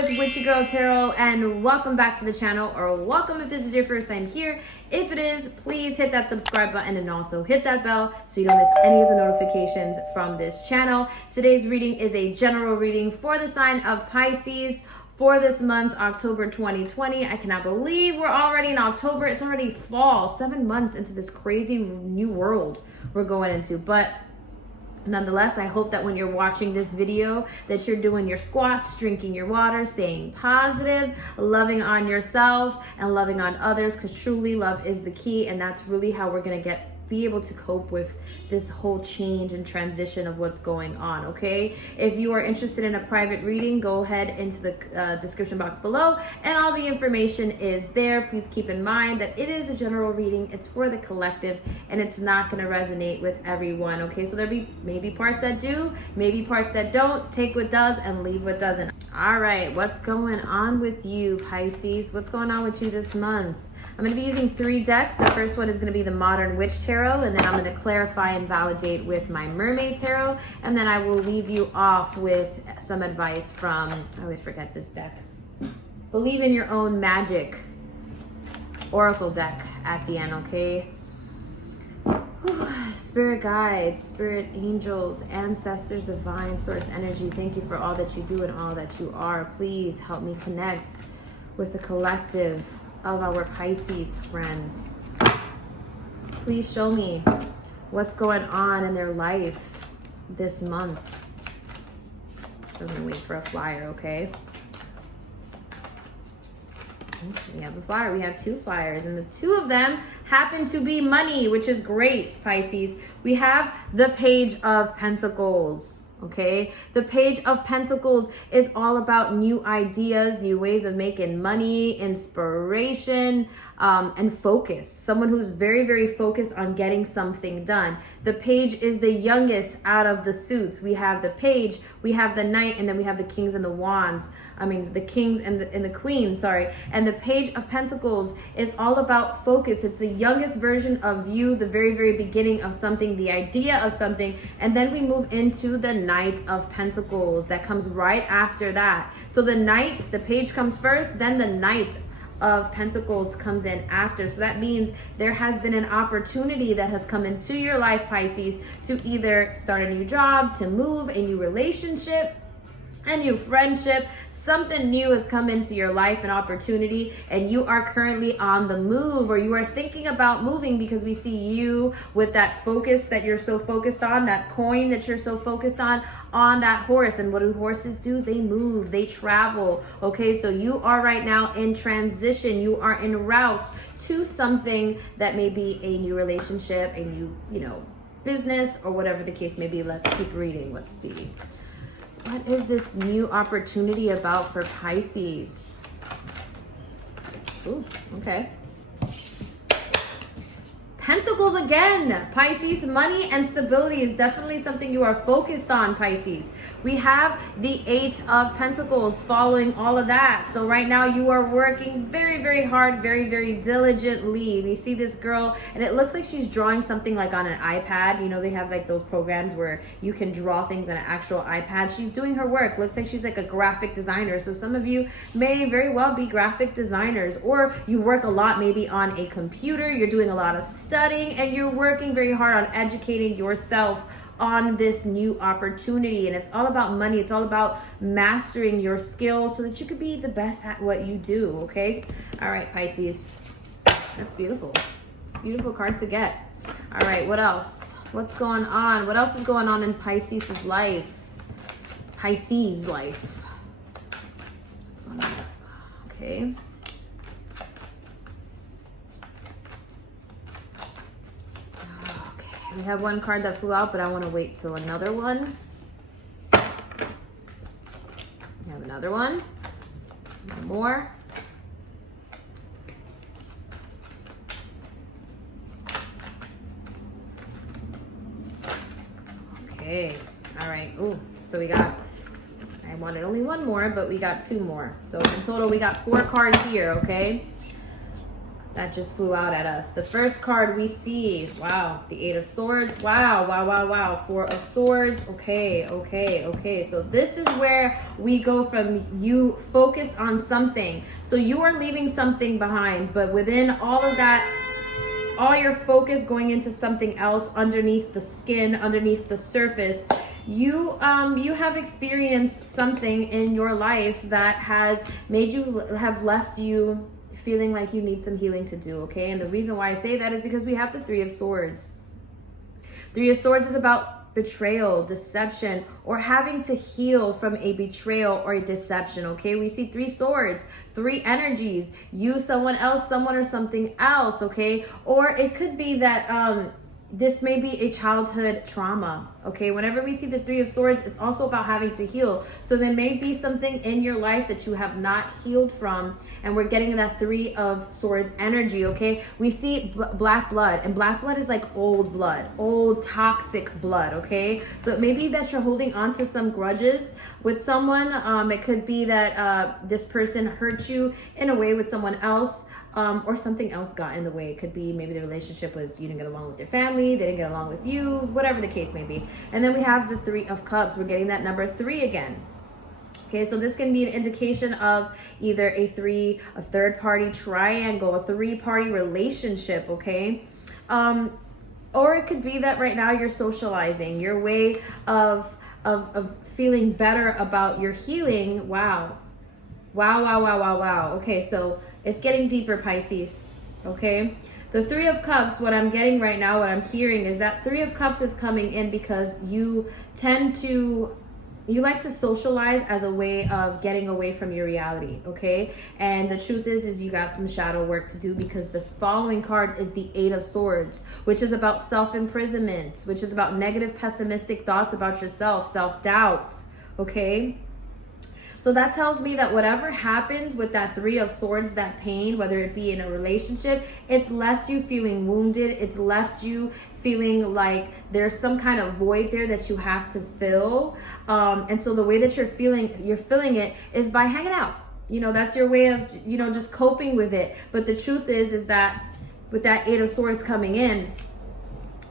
with Witchy Girl Tarot, and welcome back to the channel, or welcome if this is your first time here. If it is, please hit that subscribe button and also hit that bell so you don't miss any of the notifications from this channel. Today's reading is a general reading for the sign of Pisces for this month, October 2020. I cannot believe we're already in October. It's already fall, 7 months into this crazy new world we're going into. But nonetheless, I hope that when you're watching this video that you're doing your squats, drinking your water, staying positive, loving on yourself and loving on others, because truly love is the key, and that's really how we're gonna be able to cope with this whole change and transition of what's going on, okay? If you are interested in a private reading, go ahead into the description box below, and all the information is there. Please keep in mind that it is a general reading. It's for the collective, and it's not gonna resonate with everyone, okay? So there'll be maybe parts that do, maybe parts that don't. Take what does and leave what doesn't. All right, what's going on with you, Pisces? What's going on with you this month? I'm going to be using 3 decks. The first one is going to be the Modern Witch Tarot, and then I'm going to clarify and validate with my Mermaid Tarot, and then I will leave you off with some advice from, I always forget this deck, Believe in Your Own Magic Oracle deck at the end, okay? Spirit guides, spirit angels, ancestors, divine source energy, thank you for all that you do and all that you are. Please help me connect with the collective of our Pisces friends. Please show me what's going on in their life this month. So I'm gonna wait for a flyer, okay? We have a flyer. We have 2 flyers, and the 2 of them happen to be money, which is great, Pisces. We have the Page of Pentacles, okay? The Page of Pentacles is all about new ideas, new ways of making money, inspiration, and focus. Someone who's very, very focused on getting something done. The Page is the youngest out of the suits. We have the Page, we have the Knight, and then we have the Kings and the Wands. I mean, the Kings and the Queen, sorry. And the Page of Pentacles is all about focus. It's the youngest version of you, the very, very beginning of something, the idea of something. And then we move into the Knight of Pentacles that comes right after that. So the Knight, the Page comes first, then the Knight of Pentacles comes in after. So that means there has been an opportunity that has come into your life, Pisces, to either start a new job, to move, a new relationship, a new friendship. Something new has come into your life, an opportunity, and you are currently on the move, or you are thinking about moving, because we see you with that focus that you're so focused on, that coin that you're so focused on that horse. And what do horses do? They move, they travel, okay? So you are right now in transition. You are en route to something that may be a new relationship, a new, business, or whatever the case may be. Let's keep reading. Let's see. What is this new opportunity about for Pisces? Ooh, okay. Pentacles again, Pisces. Money and stability is definitely something you are focused on, Pisces. We have the 8 of Pentacles following all of that. So right now you are working very, very hard, very, very diligently. We see this girl, and it looks like she's drawing something like on an iPad. They have like those programs where you can draw things on an actual iPad. She's doing her work. Looks like she's like a graphic designer. So some of you may very well be graphic designers, or you work a lot maybe on a computer. You're doing a lot of studying, and you're working very hard on educating yourself on this new opportunity. And it's all about money. It's all about mastering your skills so that you could be the best at what you do, okay? All right, Pisces. That's beautiful. It's beautiful cards to get. All right, what else? What's going on? What else is going on in Pisces' life? Pisces' life. What's going on? Okay. We have 1 card that flew out, but I want to wait till another one. We have another one. One more. Okay. All right. Ooh, so we got, I wanted only 1 more, but we got 2 more. So in total, we got 4 cards here, okay? that just flew out at us. The first card we see, wow, the 8 of Swords. Wow, wow, wow, wow. 4 of Swords. Okay, okay, okay. So this is where we go from you focus on something. So you are leaving something behind, but within all of that, all your focus going into something else underneath the skin, underneath the surface, you have experienced something in your life that has made you, have left you feeling like you need some healing to do, okay? And the reason why I say that is because we have the 3 of Swords. 3 of Swords is about betrayal, deception, or having to heal from a betrayal or a deception, okay? We see 3 swords, 3 energies, you, someone else, someone or something else, okay? Or it could be that this may be a childhood trauma, okay? Whenever we see the 3 of Swords, it's also about having to heal. So there may be something in your life that you have not healed from, and we're getting that 3 of Swords energy, okay? We see black blood, and black blood is like old blood, old toxic blood, okay? So it may be that you're holding on to some grudges with someone. It could be that this person hurt you in a way with someone else. Or something else got in the way. It could be maybe the relationship was you didn't get along with your family, they didn't get along with you, whatever the case may be. And then we have the 3 of Cups. We're getting that number 3 again. Okay, so this can be an indication of either a third party triangle, a 3-party relationship, okay? Or it could be that right now you're socializing, your way of feeling better about your healing. Wow. Wow, wow, wow, wow, wow. Okay, so it's getting deeper, Pisces, okay? The 3 of Cups, what I'm getting right now, what I'm hearing is that 3 of Cups is coming in because you like to socialize as a way of getting away from your reality, okay? And the truth is you got some shadow work to do, because the following card is the 8 of Swords, which is about self-imprisonment, which is about negative, pessimistic thoughts about yourself, self-doubt, okay? So that tells me that whatever happens with that 3 of Swords, that pain, whether it be in a relationship, it's left you feeling wounded. It's left you feeling like there's some kind of void there that you have to fill. And so the way that you're feeling it is by hanging out. You know, that's your way of, you know, just coping with it. But the truth is that with that 8 of Swords coming in,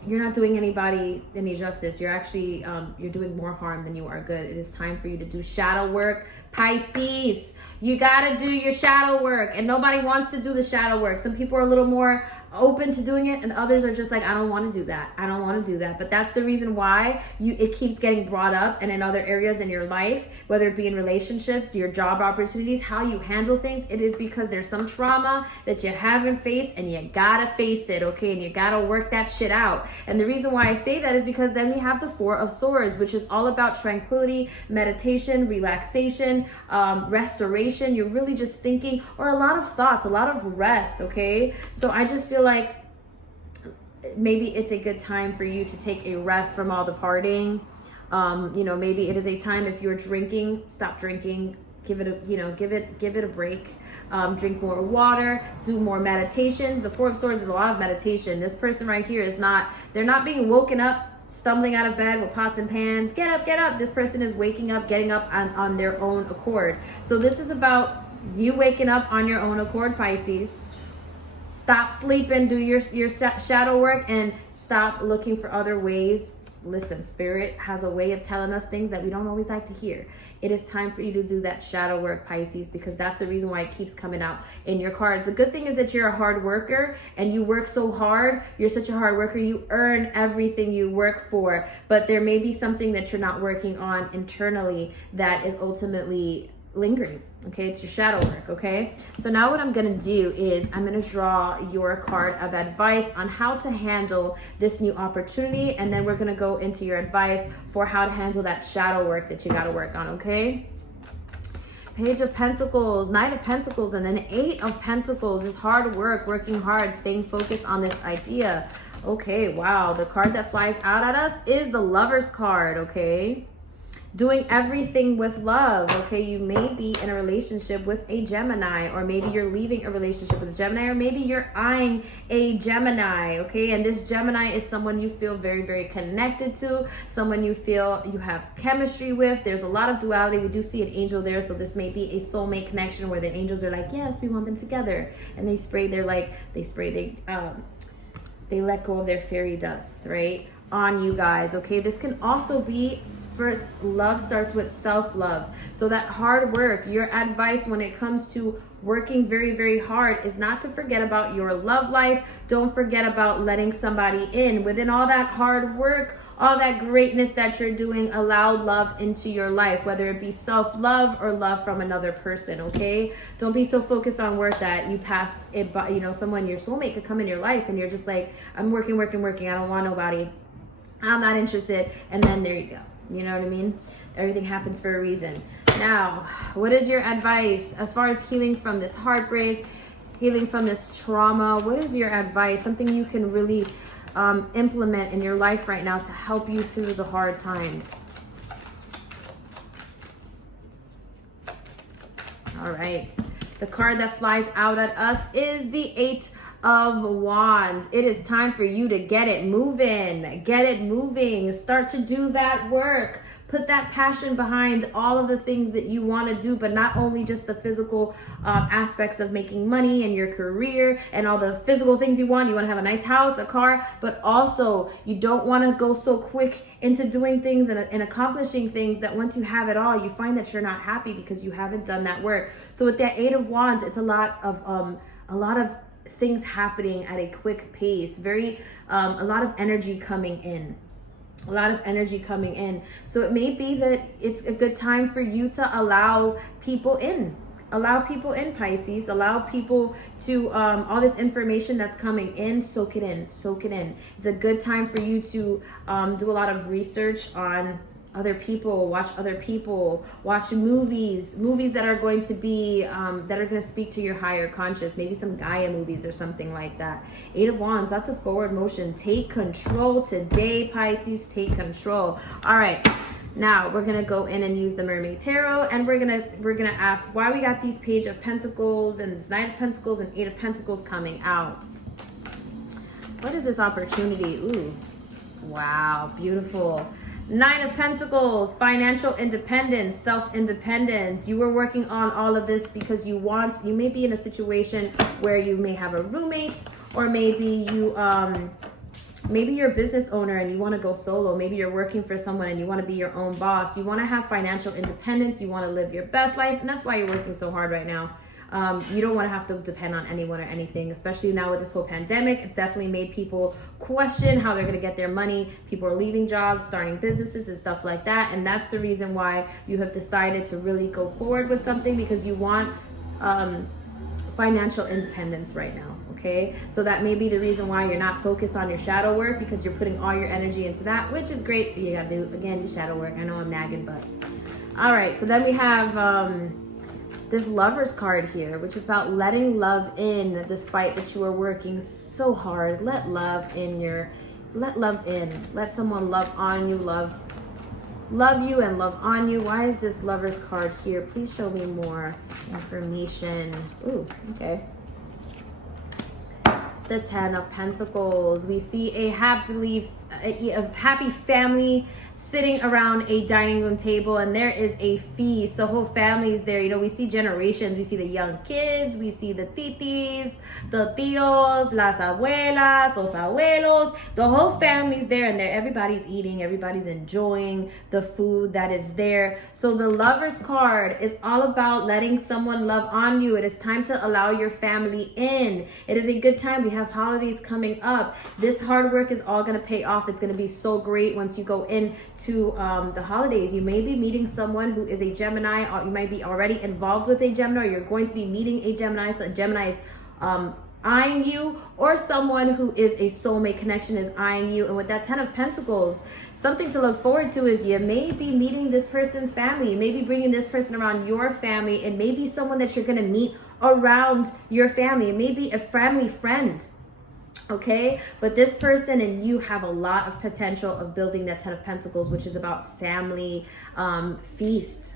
you're not doing anybody any justice. You're actually, you're doing more harm than you are good. It is time for you to do shadow work. Pisces, you got to do your shadow work, and nobody wants to do the shadow work. Some people are a little more open to doing it, and others are just like, I don't want to do that. I don't want to do that. But that's the reason why it keeps getting brought up, and in other areas in your life, whether it be in relationships, your job opportunities, how you handle things, it is because there's some trauma that you haven't faced, and you gotta face it, okay? And you gotta work that shit out. And the reason why I say that is because then we have the 4 of Swords, which is all about tranquility, meditation, relaxation, restoration. You're really just thinking, or a lot of thoughts, a lot of rest, okay? So I just feel like maybe it's a good time for you to take a rest from all the partying. You know, maybe it is a time, if you're drinking, stop drinking, give it a break. Drink more water, do more meditations. The 4 of Swords is a lot of meditation. This person right here is they're not being woken up, stumbling out of bed with pots and pans. Get up, get up. This person is waking up, getting up on their own accord. So this is about you waking up on your own accord, Pisces. Stop sleeping, do your shadow work, and stop looking for other ways. Listen, Spirit has a way of telling us things that we don't always like to hear. It is time for you to do that shadow work, Pisces, because that's the reason why it keeps coming out in your cards. The good thing is that you're a hard worker, and you work so hard. You're such a hard worker. You earn everything you work for, but there may be something that you're not working on internally that is ultimately lingering. Okay, it's your shadow work. Okay, so now what I'm gonna do is I'm gonna draw your card of advice on how to handle this new opportunity, and then we're gonna go into your advice for how to handle that shadow work that you got to work on. Okay, Page of Pentacles, Knight of Pentacles, and then 8 of Pentacles is hard work, working hard, staying focused on this idea. Okay, wow, the card that flies out at us is the Lover's card. Okay, Doing everything with love. Okay, you may be in a relationship with a Gemini, or maybe you're leaving a relationship with a Gemini, or maybe you're eyeing a Gemini. Okay, and this Gemini is someone you feel very, very connected to, someone you feel you have chemistry with. There's a lot of duality. We do see an angel there, so this may be a soulmate connection where the angels are like, yes, we want them together, and they let go of their fairy dust, right, on you guys. Okay, this can also be, first, love starts with self-love. So that hard work, your advice when it comes to working very, very hard is not to forget about your love life. Don't forget about letting somebody in. Within all that hard work, all that greatness that you're doing, allow love into your life, whether it be self-love or love from another person, okay? Don't be so focused on work that you pass it by, you know, someone, your soulmate could come in your life and you're just like, I'm working. I don't want nobody. I'm not interested. And then there you go. You know what I mean? Everything happens for a reason. Now, what is your advice as far as healing from this heartbreak, healing from this trauma? What is your advice? Something you can really implement in your life right now to help you through the hard times. All right. The card that flies out at us is the 8 of Wands. It is time for you to get it moving. Get it moving. Start to do that work. Put that passion behind all of the things that you want to do, but not only just the physical aspects of making money and your career and all the physical things you want. You want to have a nice house, a car, but also you don't want to go so quick into doing things and accomplishing things that once you have it all, you find that you're not happy because you haven't done that work. So with that 8 of Wands, it's a lot of things happening at a quick pace, a lot of energy coming in. So it may be that it's a good time for you to allow people in. Pisces. Allow people to, all this information that's coming in, soak it in. It's a good time for you to do a lot of research on other people, watch movies that are going to be, that are going to speak to your higher conscious, maybe some Gaia movies or something like that. 8 of Wands, that's a forward motion. Take control today, Pisces, take control. All right, now we're going to go in and use the Mermaid Tarot, and we're going to ask why we got these Page of Pentacles and this Knight of Pentacles and 8 of Pentacles coming out. What is this opportunity? Ooh, wow, beautiful. 9 of Pentacles, financial independence, self-independence. You were working on all of this because you may be in a situation where you may have a roommate, or maybe maybe you're a business owner and you want to go solo. Maybe you're working for someone and you want to be your own boss. You want to have financial independence. You want to live your best life. And that's why you're working so hard right now. You don't want to have to depend on anyone or anything, especially now with this whole pandemic. It's definitely made people question how they're going to get their money. People are leaving jobs, starting businesses and stuff like that. And that's the reason why you have decided to really go forward with something, because you want financial independence right now. Okay, so that may be the reason why you're not focused on your shadow work, because you're putting all your energy into that, which is great. You got to do, again, your shadow work. I know I'm nagging, but all right. So then we have this Lover's card here, which is about letting love in despite that you are working so hard. Let love in. Let someone love on you, love you and love on you. Why is this Lover's card here? Please show me more information. Ooh, okay. The 10 of Pentacles. We see a happy family sitting around a dining room table, and there is a feast. The whole family is there. You know, we see generations. We see the young kids. We see the titis, the tios, las abuelas, los abuelos. The whole family's there, and everybody's eating. Everybody's enjoying the food that is there. So the Lover's card is all about letting someone love on you. It is time to allow your family in. It is a good time. We have holidays coming up. This hard work is all going to pay off. It's going to be so great once you go in to the holidays. You may be meeting someone who is a Gemini, or you might be already involved with a Gemini, or you're going to be meeting a Gemini. So a Gemini is eyeing you, or someone who is a soulmate connection is eyeing you. And with that 10 of Pentacles, something to look forward to is you may be meeting this person's family. You may be bringing this person around your family. It may be someone that you're going to meet around your family. It may be a family friend. Okay, but this person and you have a lot of potential of building that 10 of Pentacles, which is about family, feast,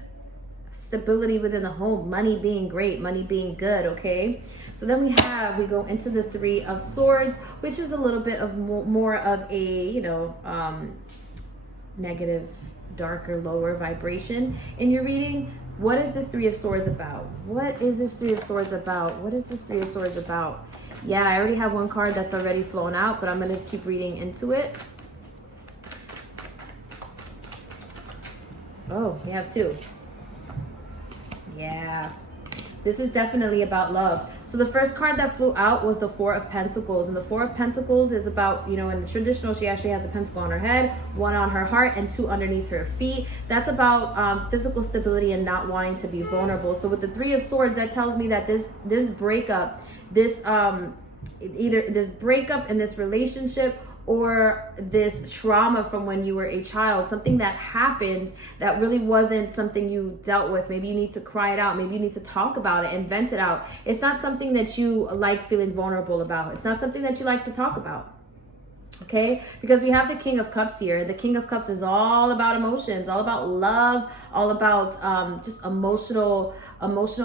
stability within the home, money being great, money being good. Okay, so then we go into the 3 of Swords, which is a little bit of more of a, you know, negative, darker, lower vibration in your reading. What is this 3 of Swords about? What is this 3 of Swords about? What is this 3 of Swords about? Yeah, I already have one card that's already flown out, but I'm going to keep reading into it. Oh, we have 2. Yeah. This is definitely about love. So the first card that flew out was the 4 of Pentacles. And the 4 of Pentacles is about, you know, in the traditional, she actually has a pentacle on her head, 1 on her heart, and 2 underneath her feet. That's about physical stability and not wanting to be vulnerable. So with the 3 of Swords, that tells me that this breakup, this either this breakup in this relationship or this trauma from when you were a child, something that happened that really wasn't something you dealt with. Maybe you need to cry it out. Maybe you need to talk about it and vent it out. It's not something that you like feeling vulnerable about. It's not something that you like to talk about. Okay, because we have the King of Cups here. The King of Cups is all about emotions, all about love, all about just emotional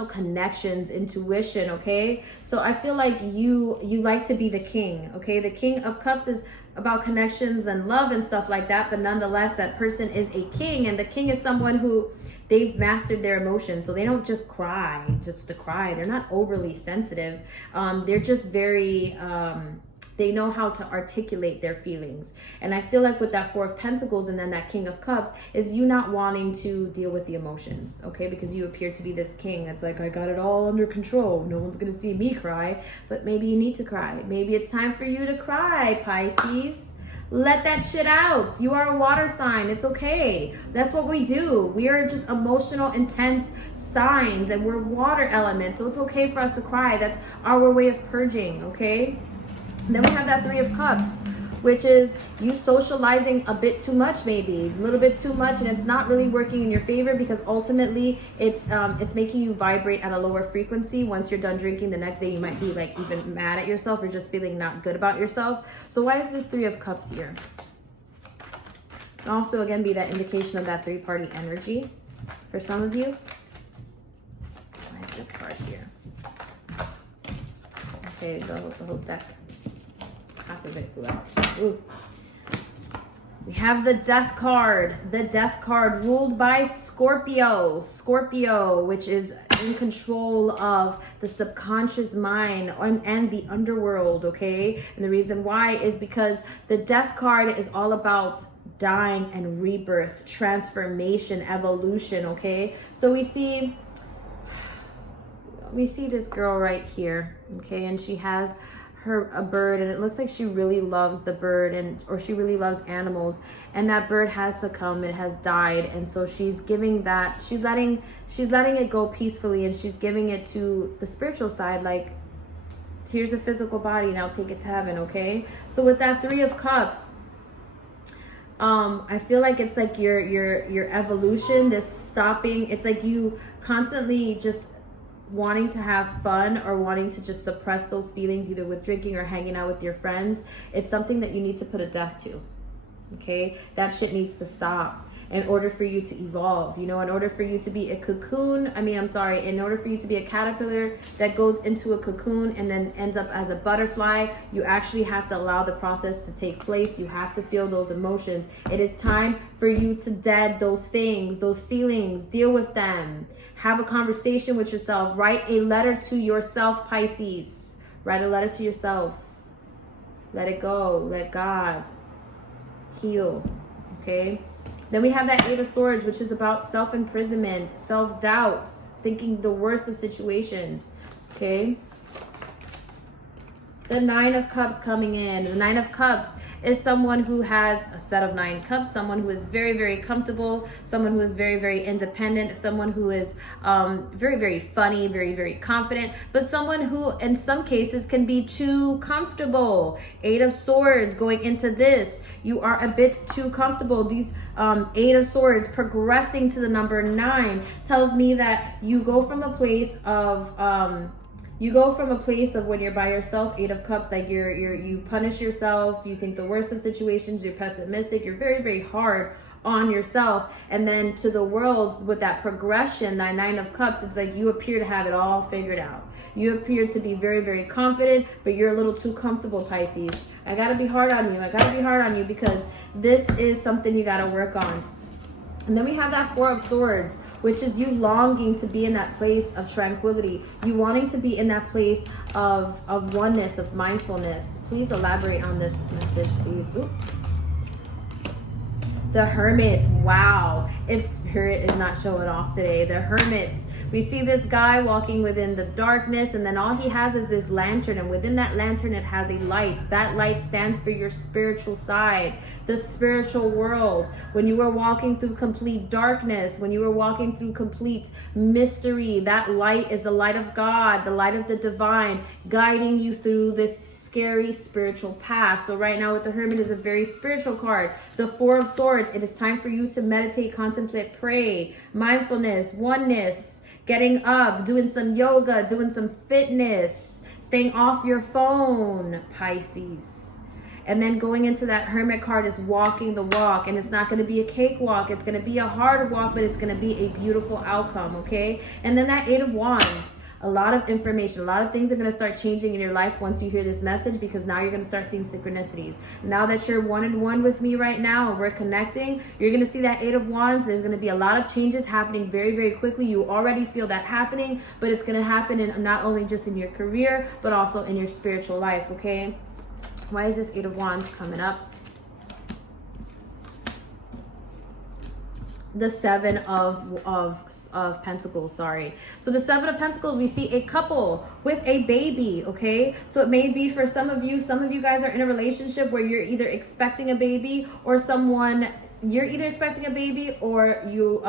connections, intuition. Okay, so I feel like you like to be the king. Okay, the King of Cups is about connections and love and stuff like that, but nonetheless that person is a king, and the king is someone who they've mastered their emotions. So they don't just cry just to cry. They're not overly sensitive. They're just very they know how to articulate their feelings. And I feel like with that 4 of Pentacles and then that King of Cups is you not wanting to deal with the emotions, okay? Because you appear to be this king that's like, I got it all under control. No one's gonna see me cry. But maybe you need to cry. Maybe it's time for you to cry, Pisces. Let that shit out. You are a water sign. It's okay. That's what we do. We are just emotional, intense signs, and we're water elements. So it's okay for us to cry. That's our way of purging, okay? Then we have that 3 of Cups, which is you socializing a bit too much, maybe a little bit too much, and it's not really working in your favor because ultimately it's making you vibrate at a lower frequency. Once you're done drinking, the next day you might be like even mad at yourself or just feeling not good about yourself. So why is this 3 of Cups here? Can also again be that indication of that 3-party energy for some of you. Why is this card here? Okay, the whole deck. Half of it flew out. Ooh. We have the Death card. The Death card ruled by Scorpio. Scorpio, which is in control of the subconscious mind and the underworld, okay? And the reason why is because the Death card is all about dying and rebirth, transformation, evolution, okay? So we see this girl right here, okay? And she has a bird, and it looks like she really loves the bird, or she really loves animals, and that bird has succumbed, it has died, and so she's giving that, she's letting it go peacefully, and she's giving it to the spiritual side, like, here's a physical body, now take it to heaven, okay? So with that 3 of Cups, I feel like it's like your evolution, this stopping, it's like you constantly just wanting to have fun or wanting to just suppress those feelings either with drinking or hanging out with your friends. It's something that you need to put a death to, okay? That shit needs to stop in order for you to evolve, you know, in order for you to be a cocoon, in order for you to be a caterpillar that goes into a cocoon and then ends up as a butterfly, you actually have to allow the process to take place. You have to feel those emotions. It is time for you to dead those things, those feelings, deal with them. Have a conversation with yourself. Write a letter to yourself, Pisces. Write a letter to yourself. Let it go. Let God heal. Okay? Then we have that 8 of Swords, which is about self-imprisonment, self-doubt, thinking the worst of situations. Okay? The 9 of Cups coming in. The 9 of Cups is someone who has a set of 9 cups, someone who is very, very comfortable, someone who is very, very independent, someone who is very, very funny, very, very confident, but someone who in some cases can be too comfortable. 8 of Swords going into this, you are a bit too comfortable. These 8 of Swords progressing to the number 9 tells me that you go from a place of You go from a place of when you're by yourself, 8 of Cups, like you punish yourself, you think the worst of situations, you're pessimistic, you're very, very hard on yourself. And then to the world with that progression, that 9 of Cups, it's like you appear to have it all figured out. You appear to be very, very confident, but you're a little too comfortable, Pisces. I gotta be hard on you. I gotta be hard on you because this is something you gotta work on. And then we have that 4 of Swords, which is you longing to be in that place of tranquility. You wanting to be in that place of oneness, of mindfulness. Please elaborate on this message, please. Ooh. The Hermit. Wow. If Spirit is not showing off today. The Hermit. We see this guy walking within the darkness, and then all he has is this lantern, and within that lantern it has a light. That light stands for your spiritual side, the spiritual world. When you are walking through complete darkness, when you are walking through complete mystery, that light is the light of God, the light of the divine, guiding you through this scary spiritual path. So right now with the Hermit is a very spiritual card. The 4 of Swords, it is time for you to meditate, contemplate, pray, mindfulness, oneness, getting up, doing some yoga, doing some fitness, staying off your phone, Pisces. And then going into that Hermit card is walking the walk, and it's not going to be a cakewalk. It's going to be a hard walk, but it's going to be a beautiful outcome, okay? And then that 8 of Wands. A lot of information, a lot of things are going to start changing in your life once you hear this message, because now you're going to start seeing synchronicities. Now that you're one-on-one with me right now and we're connecting, you're going to see that 8 of Wands. There's going to be a lot of changes happening very, very quickly. You already feel that happening, but it's going to happen in not only just in your career, but also in your spiritual life, okay? Why is this 8 of Wands coming up? The 7 of Pentacles, sorry. So the 7 of Pentacles, we see a couple with a baby, okay? So it may be for some of you guys are in a relationship where you're either expecting a baby, or you're either expecting a baby, or you,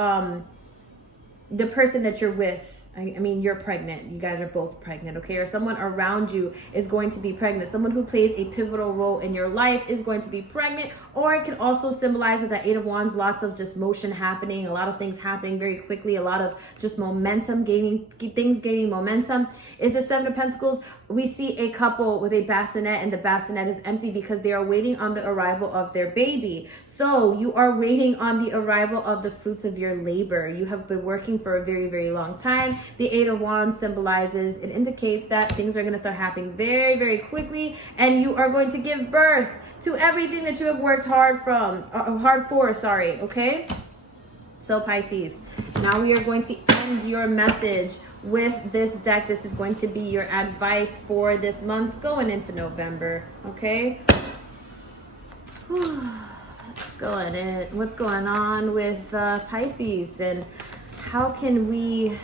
the person that you're with, I mean, you're pregnant. You guys are both pregnant, okay? Or someone around you is going to be pregnant. Someone who plays a pivotal role in your life is going to be pregnant. Or it can also symbolize with that 8 of Wands, lots of just motion happening, a lot of things happening very quickly, a lot of just momentum, things gaining momentum. Is the 7 of Pentacles. We see a couple with a bassinet, and the bassinet is empty because they are waiting on the arrival of their baby. So you are waiting on the arrival of the fruits of your labor. You have been working for a very, very long time. The 8 of Wands symbolizes, it indicates that things are going to start happening very, very quickly, and you are going to give birth to everything that you have worked hard for, okay? So Pisces, now we are going to end your message with this deck. This is going to be your advice for this month going into November, okay? What's going on with Pisces, and how can we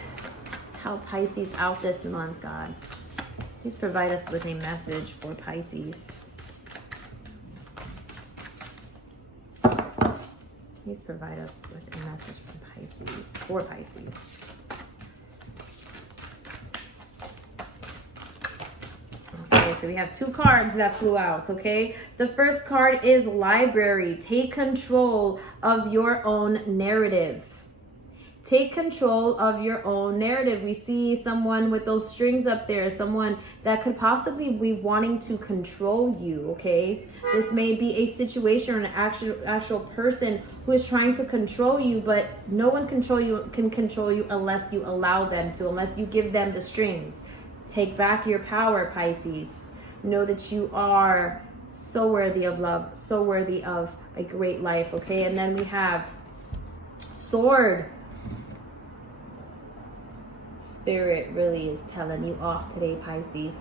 help Pisces out this month, God? Please provide us with a message for Pisces. Please provide us with a message for Pisces. Okay, so we have 2 cards that flew out, okay? The first card is Library. Take control of your own narrative. Take control of your own narrative. We see someone with those strings up there, someone that could possibly be wanting to control you, okay? This may be a situation or an actual person who is trying to control you, but no one can control you unless you allow them to, unless you give them the strings. Take back your power, Pisces. Know that you are so worthy of love, so worthy of a great life, okay? And then we have Sword. Spirit really is telling you off today, Pisces.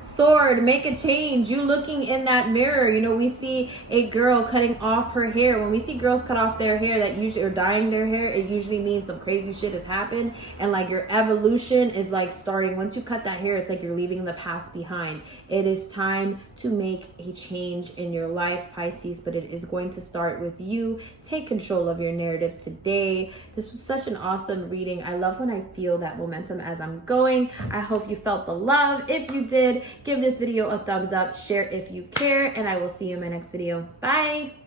Sword, make a change. You looking in that mirror. You know, we see a girl cutting off her hair. When we see girls cut off their hair, that usually, or dyeing their hair, it usually means some crazy shit has happened, and like your evolution is like starting. Once you cut that hair, it's like you're leaving the past behind. It is time to make a change in your life, Pisces, but it is going to start with you. Take control of your narrative today. This was such an awesome reading. I love when I feel that momentum as I'm going. I hope you felt the love. If you did, give this video a thumbs up, share if you care, and I will see you in my next video. Bye.